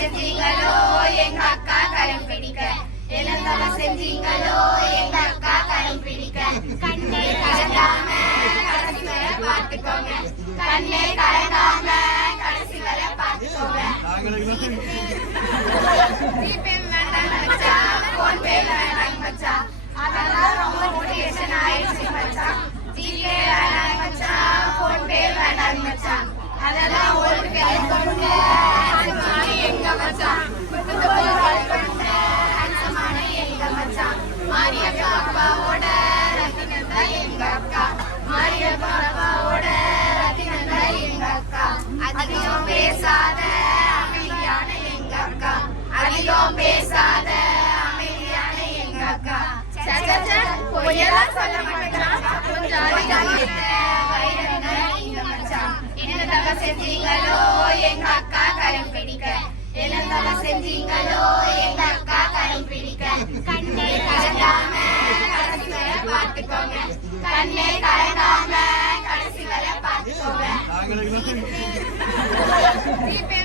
செஞ்சீங்களோ எங்க அக்கா கரம் பிடிக்க, என்னதவ செஞ்சீங்களோ எங்க அக்கா கரம் பிடிக்க. கண்ணே கலங்காம கடைசி வரை பார்த்துக்கோங்க, கண்ணே கலங்காம கடைசி வரை பார்த்துக்கோங்க. ஜிபே வேண்டாம் மச்சான், போன் பே வேண்டாம் மச்சான், அதெல்லாம் ரொம்ப மோட்டிவேஷன் ஆயிடுச்சு மச்சான். ஜிபே வேண்டாம் மச்சான், போன் பே வேண்டாம் மச்சான், அதெல்லாம் ஓல்டு கேஸ் கொண்டு ஹேண்ட்ஸமான எங்க மச்சான். குடுத்து போய் கால் பண்ண ஹேண்ட்ஸமான எங்க மச்சான். மாரியப்பா அப்பாவோட ரத்தினந்தா எங்க அக்கா, மாரியப்பா அப்பாவோட ரத்தினந்தா எங்க அக்கா. அதிகம் பேசாத அமைதியான எங்க அக்கா, அதிகம் பேசாத அமைதியான எங்க அக்கா. பொய்யெல்லாம் சொல்ல மாட்டேன், கொஞ்சம் வைரங்க எங்க மச்சான். என்னதவ செஞ்சீங்களோ எங்க அக்கா கரம் பிடிக்க, என்னதவ செஞ்சீங்களோ எங்க அக்கா கரம் பிடிக்க. கண்ணே கலங்காம கடைசி வரை பார்த்துக்கோங்க, கண்ணே கலங்காம கடைசி வரை பார்த்துக்கோங்க. ஜிபே